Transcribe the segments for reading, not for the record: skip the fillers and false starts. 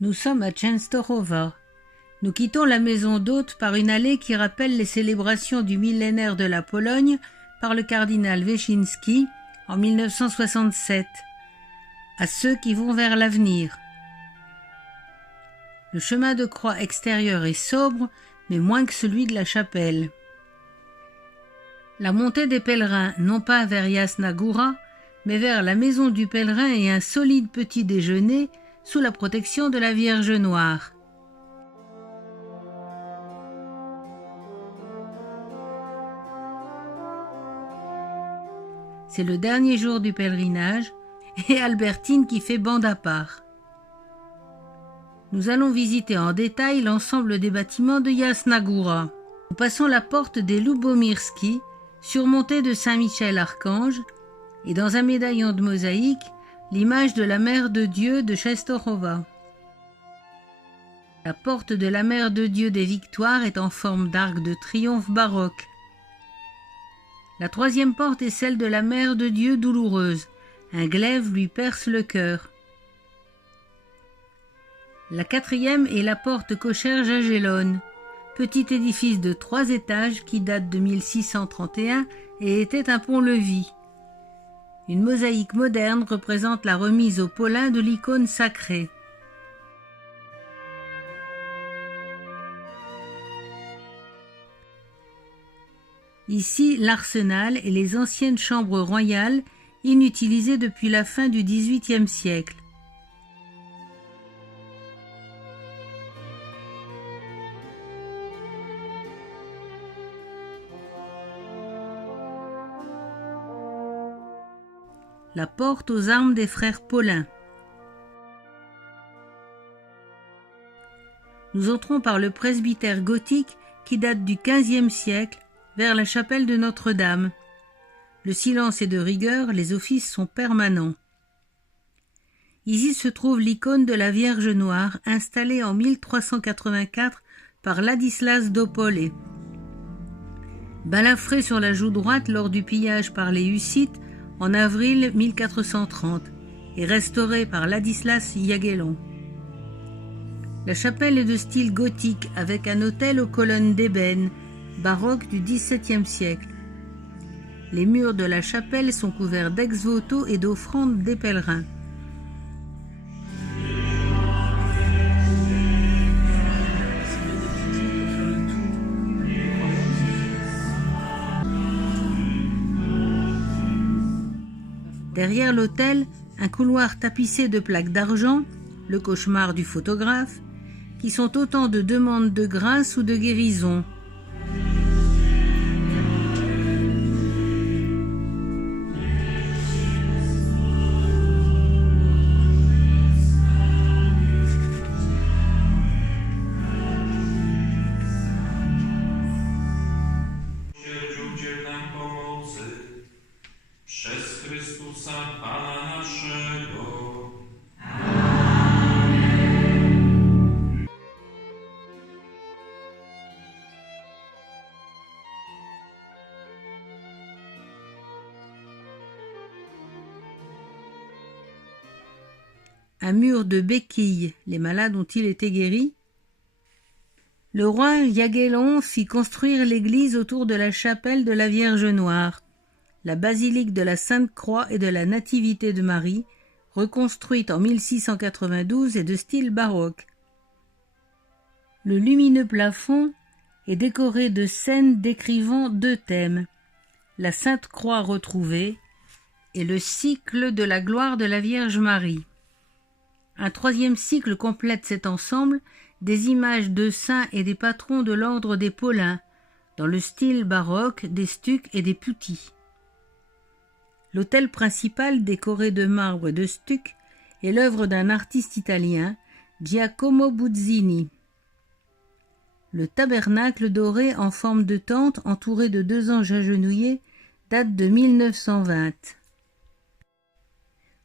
Nous sommes à Częstochowa. Nous quittons la maison d'hôte par une allée qui rappelle les célébrations du millénaire de la Pologne par le cardinal Wyszyński en 1967, à ceux qui vont vers l'avenir. Le chemin de croix extérieur est sobre, mais moins que celui de la chapelle. La montée des pèlerins, non pas vers Jasna Góra, mais vers la maison du pèlerin et un solide petit déjeuner sous la protection de la Vierge Noire. C'est le dernier jour du pèlerinage et Albertine qui fait bande à part. Nous allons visiter en détail l'ensemble des bâtiments de Jasna Góra. Nous passons la porte des Lubomirski, surmontée de Saint-Michel Archange, et dans un médaillon de mosaïque, l'image de la Mère de Dieu de Częstochowa. La porte de la Mère de Dieu des Victoires est en forme d'arc de triomphe baroque. La troisième porte est celle de la Mère de Dieu douloureuse. Un glaive lui perce le cœur. La quatrième est la porte cochère Jagellonne, petit édifice de 3 étages qui date de 1631 et était un pont-levis. Une mosaïque moderne représente la remise aux Paulins de l'icône sacrée. Ici, l'arsenal et les anciennes chambres royales inutilisées depuis la fin du XVIIIe siècle. La porte aux armes des frères Paulins. Nous entrons par le presbytère gothique qui date du XVe siècle vers la chapelle de Notre-Dame. Le silence est de rigueur, les offices sont permanents. Ici se trouve l'icône de la Vierge Noire installée en 1384 par Ladislas d'Opole. Balafré sur la joue droite lors du pillage par les Hussites en avril 1430 et restaurée par Ladislas Jagellon. La chapelle est de style gothique avec un autel aux colonnes d'ébène, baroque du XVIIe siècle. Les murs de la chapelle sont couverts d'ex-voto et d'offrandes des pèlerins. Derrière l'autel, un couloir tapissé de plaques d'argent, le cauchemar du photographe, qui sont autant de demandes de grâce ou de guérison. Un mur de béquilles, les malades ont-ils été guéris? Le roi Jagellon fit construire l'église autour de la chapelle de la Vierge Noire. La basilique de la Sainte-Croix et de la Nativité de Marie, reconstruite en 1692, est de style baroque. Le lumineux plafond est décoré de scènes décrivant 2 thèmes, la Sainte-Croix retrouvée et le cycle de la gloire de la Vierge Marie. Un 3e cycle complète cet ensemble, des images de saints et des patrons de l'ordre des Paulins, dans le style baroque des stucs et des putti. L'autel principal, décoré de marbre et de stuc, est l'œuvre d'un artiste italien, Giacomo Buzzini. Le tabernacle doré en forme de tente entouré de 2 anges agenouillés date de 1920.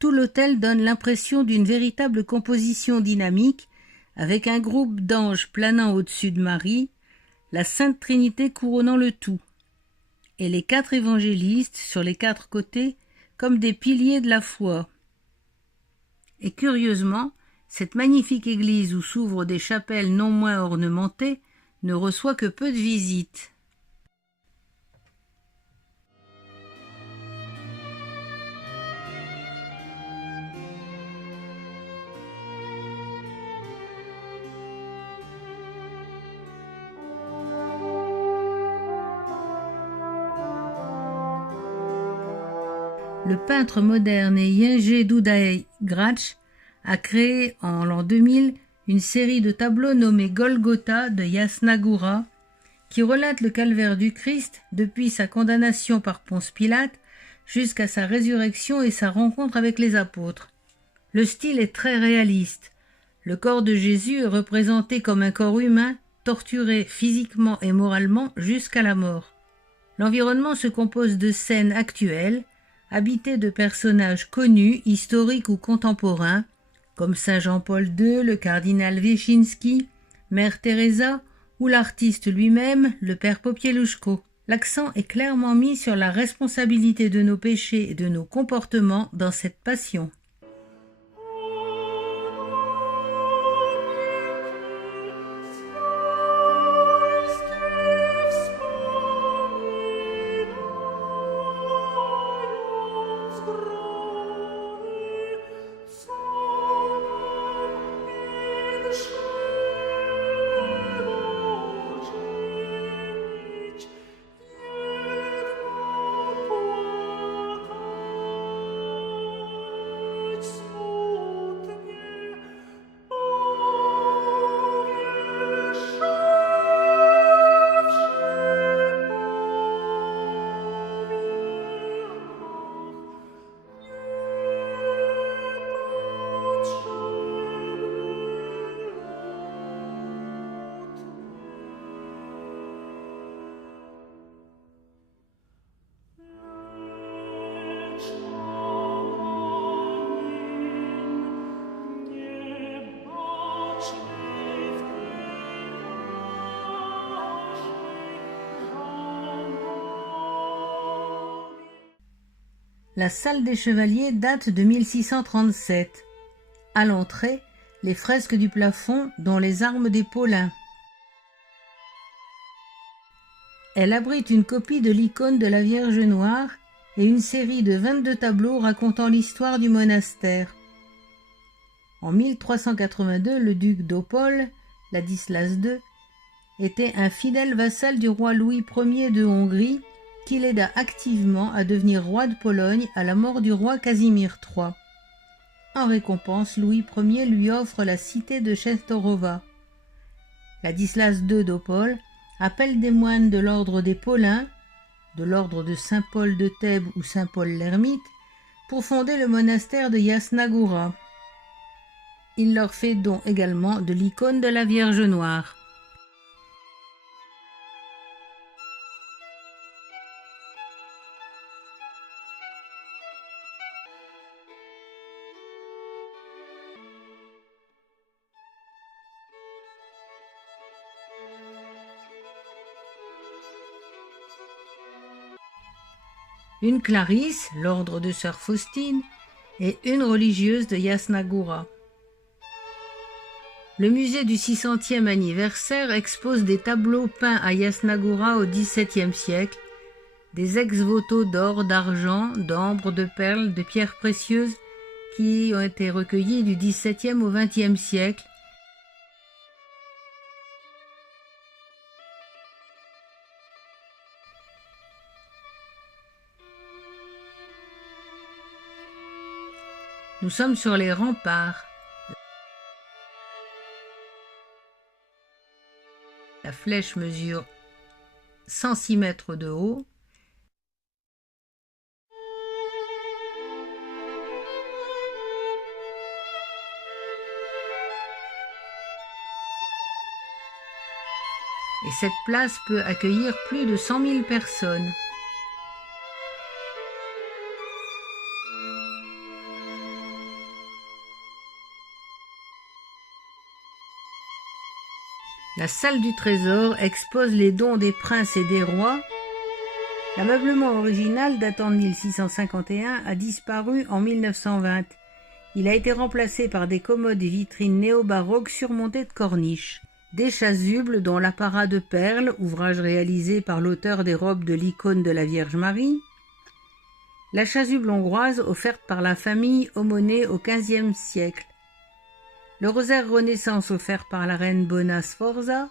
Tout l'autel donne l'impression d'une véritable composition dynamique, avec un groupe d'anges planant au-dessus de Marie, la Sainte Trinité couronnant le tout, et les 4 évangélistes sur les 4 côtés comme des piliers de la foi. Et curieusement, Cette magnifique église où s'ouvrent des chapelles non moins ornementées ne reçoit que peu de visites. Le peintre moderne Jędrzej Dudaj-Grach a créé en l'an 2000 une série de tableaux nommés Golgotha de Jasna Góra qui relate le calvaire du Christ depuis sa condamnation par Ponce Pilate jusqu'à sa résurrection et sa rencontre avec les apôtres. Le style est très réaliste. Le corps de Jésus est représenté comme un corps humain torturé physiquement et moralement jusqu'à la mort. L'environnement se compose de scènes actuelles habité de personnages connus, historiques ou contemporains, comme Saint Jean-Paul II, le cardinal Wyszynski, Mère Teresa ou l'artiste lui-même, le père Popieluszko. L'accent est clairement mis sur la responsabilité de nos péchés et de nos comportements dans cette passion. La salle des chevaliers date de 1637. À l'entrée, les fresques du plafond, dont les armes des Paulins. Elle abrite une copie de l'icône de la Vierge Noire et une série de 22 tableaux racontant l'histoire du monastère. En 1382, le duc d'Opole, Ladislas II, était un fidèle vassal du roi Louis Ier de Hongrie, qui l'aida activement à devenir roi de Pologne à la mort du roi Casimir III. En récompense, Louis Ier lui offre la cité de Częstochowa. Ladislas II d'Opole appelle des moines de l'ordre des Paulins, de l'ordre de Saint-Paul de Thèbes ou Saint-Paul l'Ermite, pour fonder le monastère de Jasna Góra. Il leur fait don également de l'icône de la Vierge Noire. Une Clarisse, l'ordre de Sœur Faustine, et une religieuse de Jasna Góra. Le musée du 600e anniversaire expose des tableaux peints à Jasna Góra au XVIIe siècle, des ex-voto d'or, d'argent, d'ambre, de perles, de pierres précieuses qui ont été recueillis du XVIIe au XXe siècle. Nous sommes sur les remparts. La flèche mesure 106 mètres de haut. Et cette place peut accueillir plus de 100 000 personnes. La salle du trésor expose les dons des princes et des rois. L'ameublement original datant de 1651 a disparu en 1920. Il a été remplacé par des commodes et vitrines néo-baroques surmontées de corniches, des chasubles dont l'apparat de perles, ouvrage réalisé par l'auteur des robes de l'icône de la Vierge Marie, la chasuble hongroise offerte par la famille Aumonnet au XVe siècle, le rosaire Renaissance offert par la reine Bona Sforza,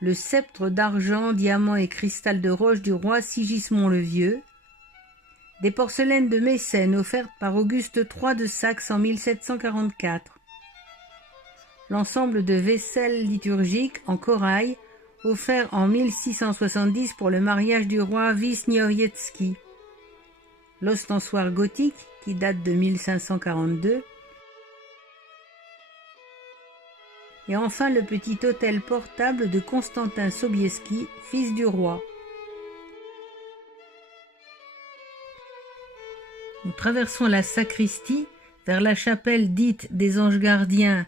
le sceptre d'argent, diamant et cristal de roche du roi Sigismond le Vieux, des porcelaines de Mécène offertes par Auguste III de Saxe en 1744, l'ensemble de vaisselle liturgique en corail offert en 1670 pour le mariage du roi Wisniewski, l'ostensoir gothique qui date de 1542, et enfin le petit autel portable de Constantin Sobieski, fils du roi. Nous traversons la sacristie vers la chapelle dite des Anges Gardiens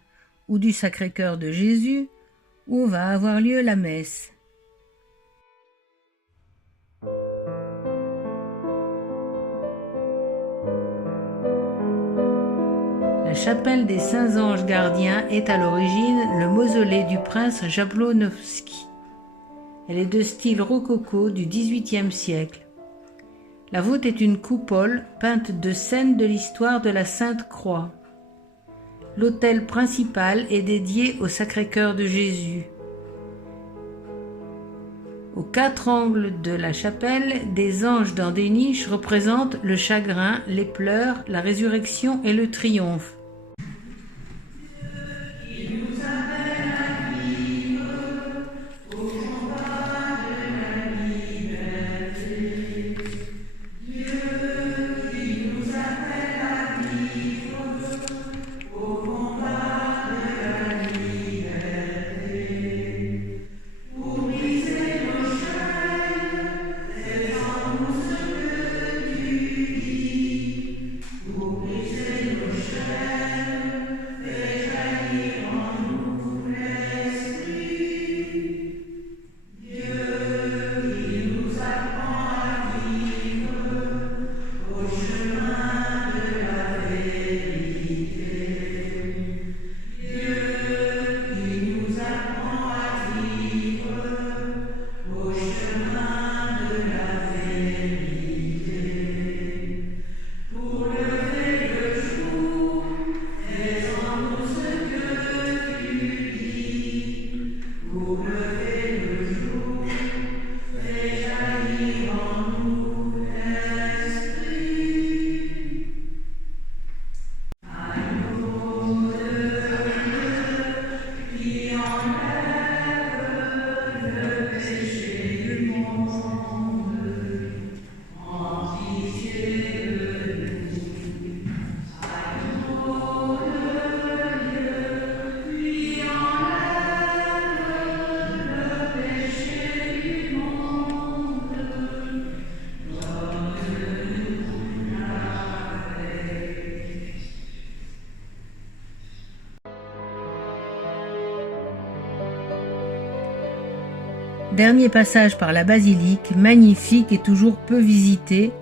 ou du Sacré-Cœur de Jésus, où va avoir lieu la messe. La chapelle des Saints Anges Gardiens est à l'origine le mausolée du prince Jablonowski. Elle est de style rococo du XVIIIe siècle. La voûte est une coupole peinte de scènes de l'histoire de la Sainte Croix. L'autel principal est dédié au Sacré-Cœur de Jésus. Aux quatre angles de la chapelle, des anges dans des niches représentent le chagrin, les pleurs, la résurrection et le triomphe. Dernier passage par la basilique, magnifique et toujours peu visitée,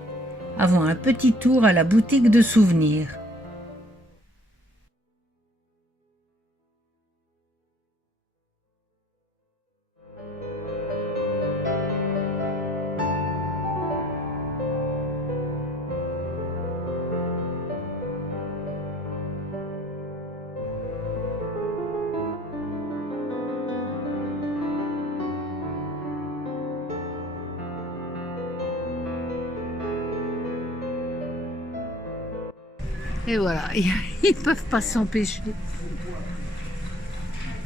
avant un petit tour à la boutique de souvenirs. Et voilà, ils peuvent pas s'empêcher.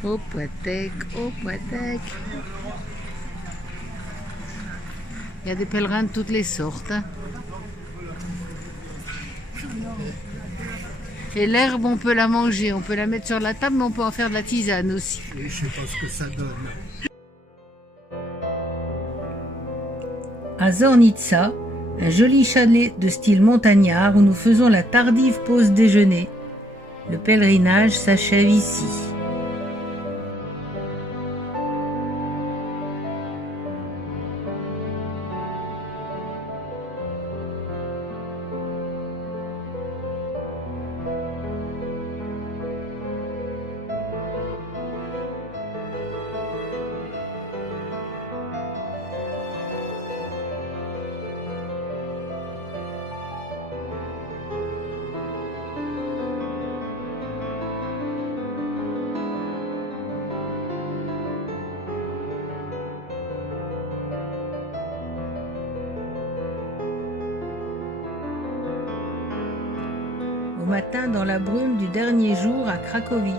Au Poitec, au Poitec. Il y a des pèlerins de toutes les sortes. Hein. Et l'herbe, on peut la manger, on peut la mettre sur la table, mais on peut en faire de la tisane aussi. Et je sais pas ce que ça donne. À Zornitsa, un joli chalet de style montagnard où nous faisons la tardive pause déjeuner. Le pèlerinage s'achève ici. matin dans la brume du dernier jour à Cracovie.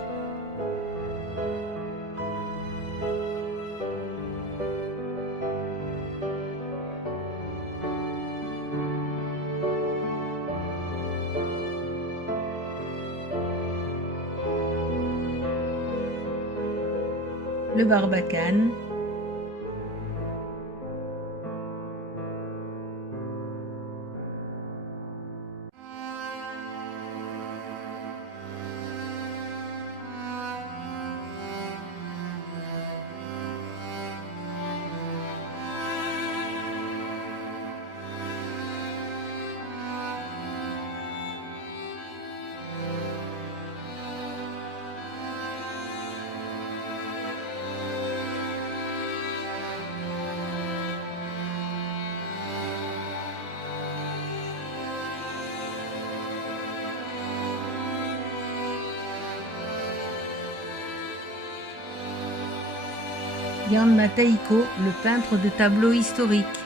Le Barbacane, Jan Matejko, le peintre de tableaux historiques.